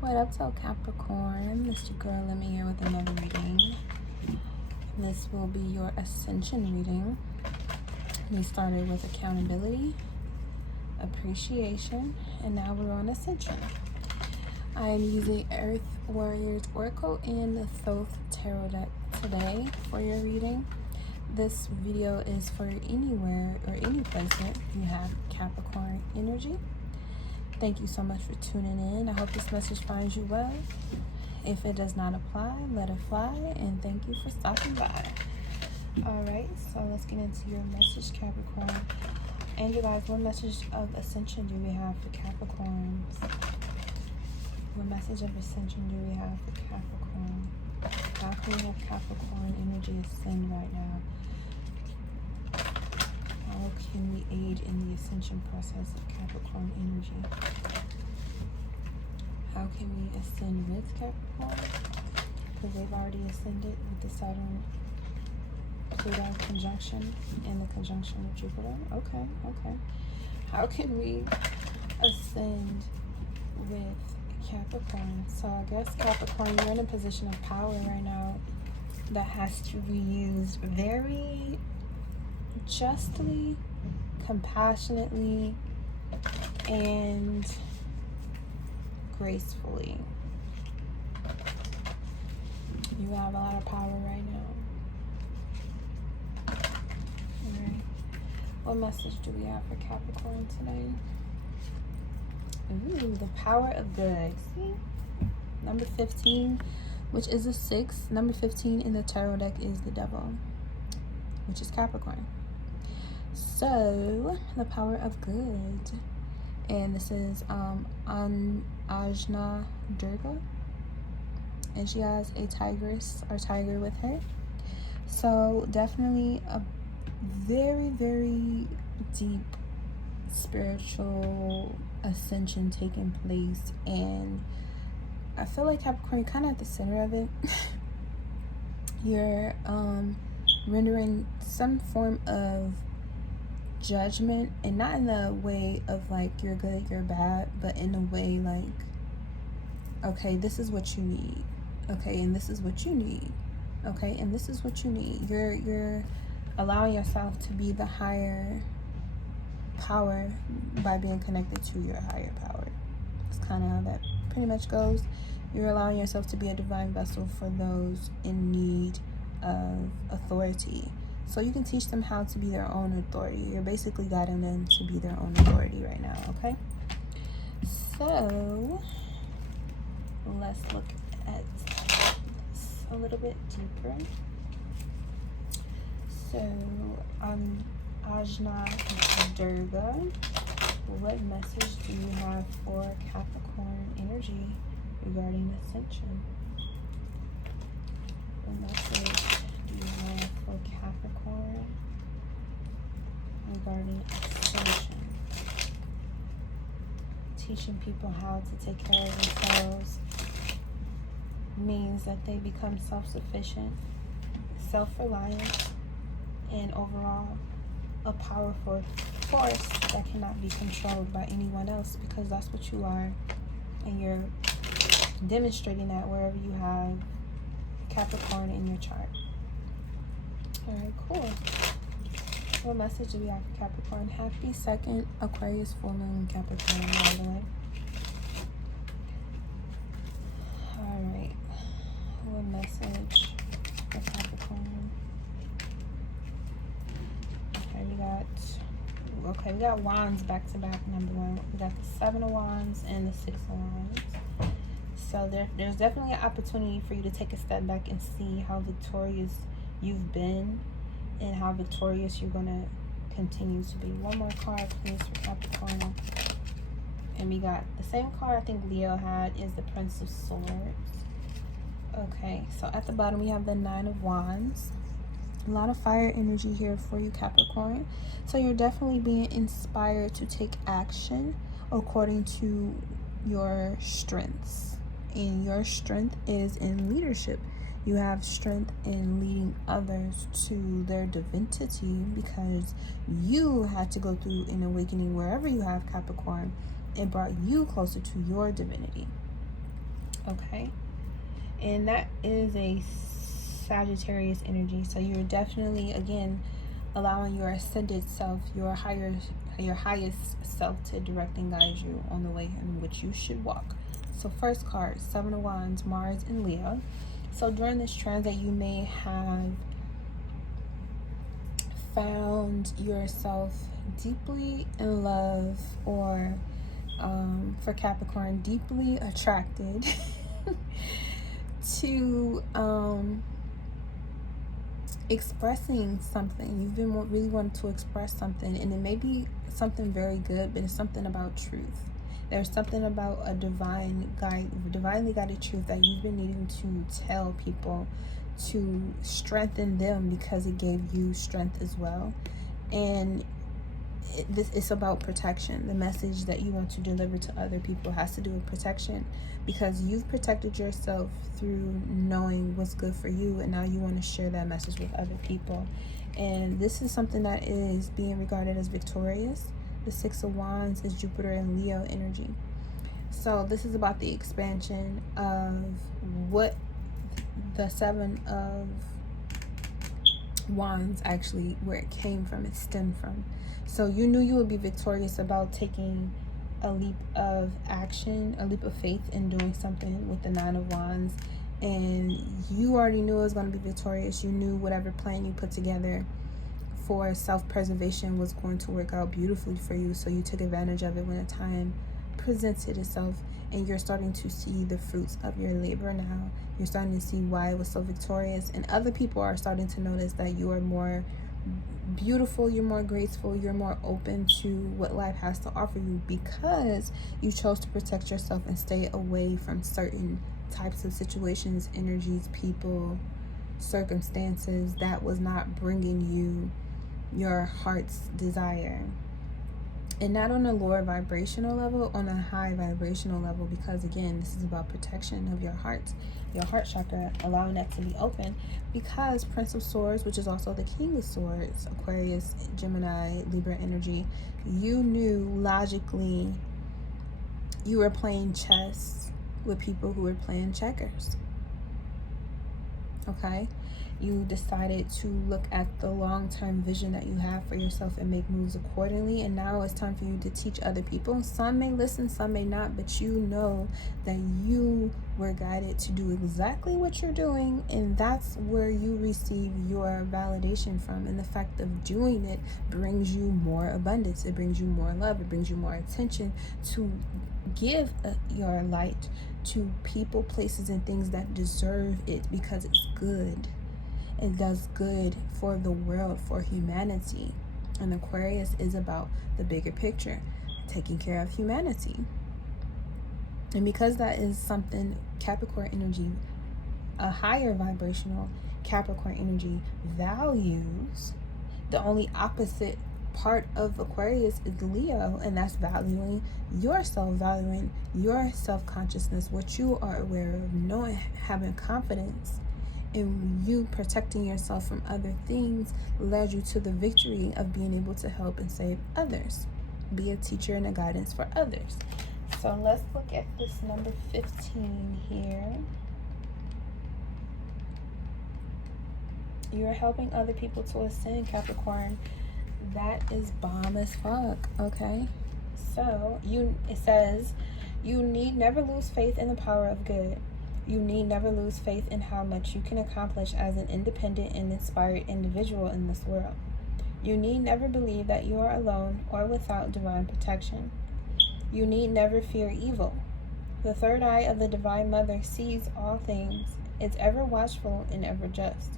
What up, so Capricorn? Mr. Girl, let me here with another reading. This will be your ascension reading. We started with accountability, appreciation, and now we're on ascension. I am using Earth Warriors Oracle and the Thoth Tarot deck today for your reading. This video is for anywhere or any placement you have Capricorn energy. Thank you so much for tuning in. I hope this message finds you well. If it does not apply, let it fly, and thank you for stopping by. Alright, so let's get into your message, Capricorn. And you guys, what message of ascension do we have for Capricorns? What message of ascension do we have for Capricorn? How can we have Capricorn energy ascend right now? How can we aid in the ascension process of Capricorn energy? How can we ascend with Capricorn? Because they've already ascended with the Saturn Pluto conjunction and the conjunction with Jupiter. Okay. How can we ascend with Capricorn? So I guess Capricorn, you're in a position of power right now that has to be used very justly, compassionately, and gracefully. You have a lot of power right now. Alright. What message do we have for Capricorn today? Ooh, the power of good. See? Number 15, which is a 6. Number 15 in the tarot deck is the devil, which is Capricorn. So, the power of good. And this is Ajna Durga. And she has a tigress or tiger with her. So, definitely a very, very deep spiritual ascension taking place. And I feel like Capricorn, you're kind of at the center of it. You're rendering some form of judgment, and not in the way of like you're good, you're bad, but in a way like, okay, this is what you need, okay, and this is what you need, okay, and this is what you need. You're allowing yourself to be the higher power by being connected to your higher power. It's kind of how that pretty much goes. You're allowing yourself to be a divine vessel for those in need of authority. So you can teach them how to be their own authority. You're basically guiding them to be their own authority right now, okay? So, let's look at this a little bit deeper. So, Ajna Durga, what message do you have for Capricorn energy regarding ascension? What message do you have for Capricorn regarding ascension? Teaching people how to take care of themselves means that they become self-sufficient, self-reliant, and overall a powerful force that cannot be controlled by anyone else, because that's what you are, and you're demonstrating that wherever you have Capricorn in your chart. Alright, cool. What message do we have for Capricorn? Happy second Aquarius full moon, Capricorn, by the way. Alright. What message for Capricorn? Okay, we got wands back to back, number 1. We got the 7 of wands and the 6 of wands. So there's definitely an opportunity for you to take a step back and see how victorious you've been and how victorious you're going to continue to be. One more card, please, for Capricorn. And we got the same card I think Leo had, is the Prince of Swords. Okay, so at the bottom we have the 9 of Wands. A lot of fire energy here for you, Capricorn. So you're definitely being inspired to take action according to your strengths. And your strength is in leadership. You have strength in leading others to their divinity, because you had to go through an awakening wherever you have Capricorn. It brought you closer to your divinity. Okay, and that is a Sagittarius energy. So you're definitely, again, allowing your ascended self, your highest self, to direct and guide you on the way in which you should walk. So first card, Seven of Wands, Mars and Leo. So during this transit, you may have found yourself deeply in love, or for Capricorn, deeply attracted to expressing something. You've been really wanting to express something, and it may be something very good, but it's something about truth. There's something about a divinely guided truth that you've been needing to tell people, to strengthen them, because it gave you strength as well. And it's about protection. The message that you want to deliver to other people has to do with protection, because you've protected yourself through knowing what's good for you, and now you want to share that message with other people. And this is something that is being regarded as victorious. The Six of Wands is Jupiter and Leo energy. So this is about the expansion of what the Seven of Wands, actually, where it came from, it stemmed from. So you knew you would be victorious about taking a leap of action, a leap of faith in doing something with the Nine of Wands. And you already knew it was going to be victorious. You knew whatever plan you put together for self-preservation was going to work out beautifully for you. So you took advantage of it when the time presented itself. And you're starting to see the fruits of your labor now. You're starting to see why it was so victorious. And other people are starting to notice that you are more beautiful, you're more graceful, you're more open to what life has to offer you, because you chose to protect yourself and stay away from certain types of situations, energies, people, circumstances that was not bringing you your heart's desire. And not on a lower vibrational level, on a high vibrational level, because again, this is about protection of your heart chakra, allowing that to be open. Because Prince of Swords, which is also the King of Swords, Aquarius, Gemini, Libra energy, you knew logically you were playing chess with people who were playing checkers. Okay? You decided to look at the long-term vision that you have for yourself and make moves accordingly. And now it's time for you to teach other people. Some may listen, some may not, but you know that you were guided to do exactly what you're doing, and that's where you receive your validation from. And the fact of doing it brings you more abundance. It brings you more love. It brings you more attention to give your light to people, places, and things that deserve it, because it's good. It does good for the world, for humanity. And Aquarius is about the bigger picture, taking care of humanity. And because that is something Capricorn energy, a higher vibrational Capricorn energy, values, the only opposite part of Aquarius is Leo, and that's valuing yourself, valuing your self-consciousness, what you are aware of, knowing, having confidence. And you protecting yourself from other things led you to the victory of being able to help and save others. Be a teacher and a guidance for others. So let's look at this number 15 here. You're helping other people to ascend, Capricorn. That is bomb as fuck, okay? So it says, you need never lose faith in the power of good. You need never lose faith in how much you can accomplish as an independent and inspired individual in this world. You need never believe that you are alone or without divine protection. You need never fear evil. The third eye of the Divine Mother sees all things, is ever watchful and ever just.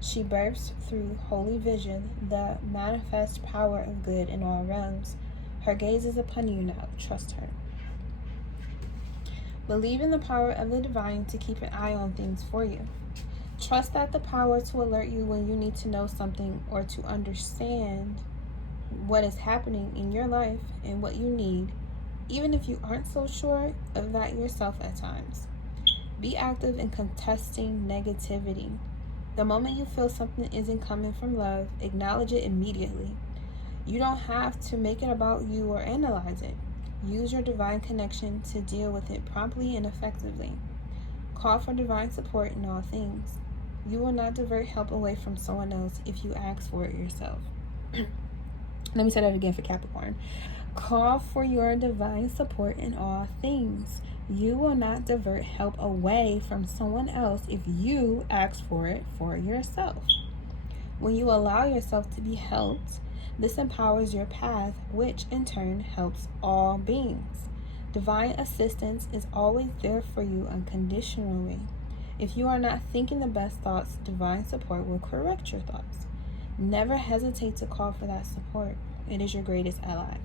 She births through holy vision the manifest power of good in all realms. Her gaze is upon you now. Trust her. Believe in the power of the divine to keep an eye on things for you. Trust that the power to alert you when you need to know something or to understand what is happening in your life and what you need, even if you aren't so sure of that yourself at times. Be active in contesting negativity. The moment you feel something isn't coming from love, acknowledge it immediately. You don't have to make it about you or analyze it. Use your divine connection to deal with it promptly and effectively. Call for divine support in all things. You will not divert help away from someone else if you ask for it yourself. Let me say that again for Capricorn. Call for your divine support in all things. You will not divert help away from someone else if you ask for it for yourself. When you allow yourself to be helped, this empowers your path, which in turn helps all beings. Divine assistance is always there for you unconditionally. If you are not thinking the best thoughts, divine support will correct your thoughts. Never hesitate to call for that support. It is your greatest ally.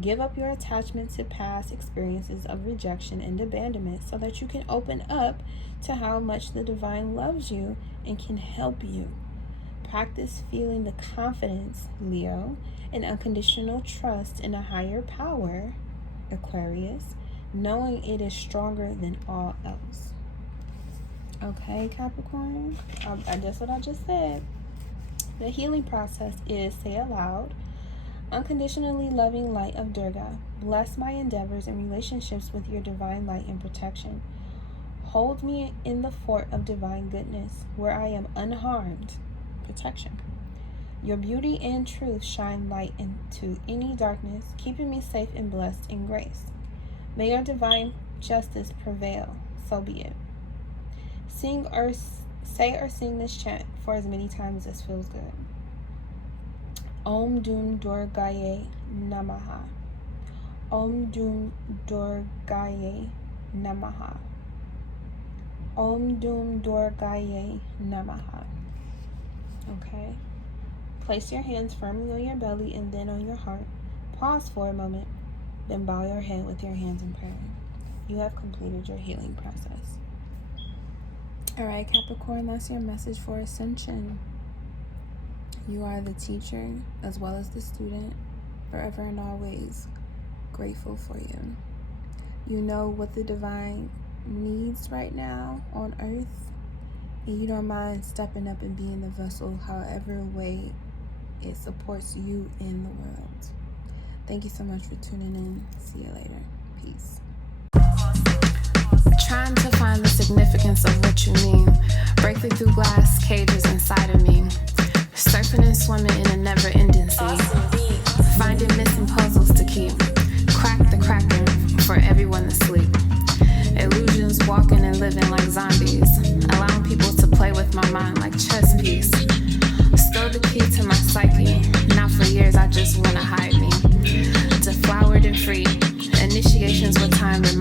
Give up your attachment to past experiences of rejection and abandonment so that you can open up to how much the divine loves you and can help you. Practice feeling the confidence, Leo, and unconditional trust in a higher power, Aquarius, knowing it is stronger than all else. Okay, Capricorn, that's what I just said. The healing process is, say aloud, unconditionally loving light of Durga, bless my endeavors and relationships with your divine light and protection. Hold me in the fort of divine goodness, where I am unharmed, protection. Your beauty and truth shine light into any darkness, keeping me safe and blessed in grace. May your divine justice prevail, so be it. Say or sing this chant for as many times as feels good. Om Dum Durgaye Namaha. Om Dum Durgaye Namaha. Om Dum Durgaye Namaha. Okay. Place your hands firmly on your belly and then on your heart. Pause for a moment, then bow your head with your hands in prayer. You have completed your healing process. All right, Capricorn, that's your message for Ascension. You are the teacher as well as the student, forever and always grateful for you. You know what the divine needs right now on earth, and you don't mind stepping up and being the vessel however way it supports you in the world. Thank you so much for tuning in. See you later. Peace. Trying to find the significance of what you mean. Breaking through glass cages inside of me. Surfing and swimming in a never-ending sea. Finding missing puzzles to keep. Crack the cracking for everyone to sleep. Illusions walking and living like zombies. Allowing people to play with my mind like chess piece. Stole the key to my psyche. Now for years I just wanna hide me. Deflowered and free. Initiations with time remind